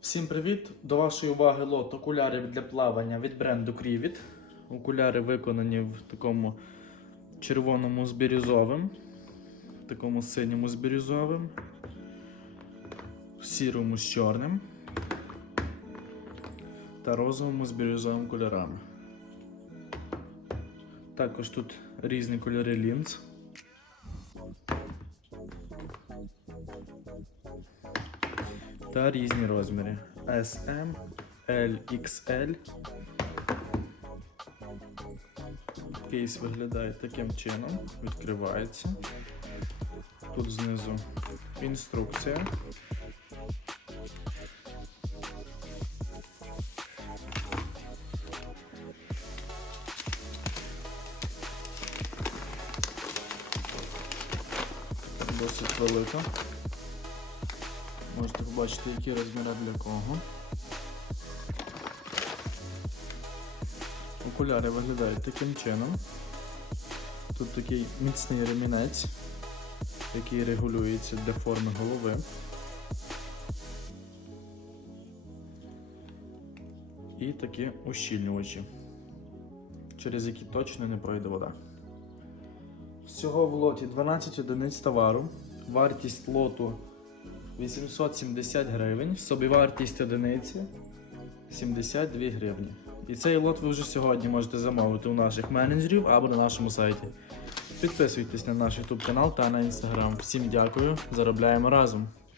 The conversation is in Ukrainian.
Всім привіт! До вашої уваги лот окулярів для плавання від бренду Crivit. Окуляри виконані в такому червоному з бірюзовим, такому синьому з бірюзовим, сірому з чорним та розовому з бірюзовим кольорами. Також тут різні кольори лінз. Та різні розміри SM, L, XL. Кейс виглядає таким чином, відкривається. Тут знизу інструкція. Досить велика. Можете побачити, які розміри для кого. Окуляри виглядають таким чином. Тут такий міцний ремінець, який регулюється для форми голови. І такі ущільнювачі, через які точно не пройде вода. Всього в лоті 12 одиниць товару. Вартість лоту 870 гривень, собівартість одиниці 72 гривні. І цей лот ви вже сьогодні можете замовити у наших менеджерів або на нашому сайті. Підписуйтесь на наш YouTube канал та на Instagram. Всім дякую, заробляємо разом!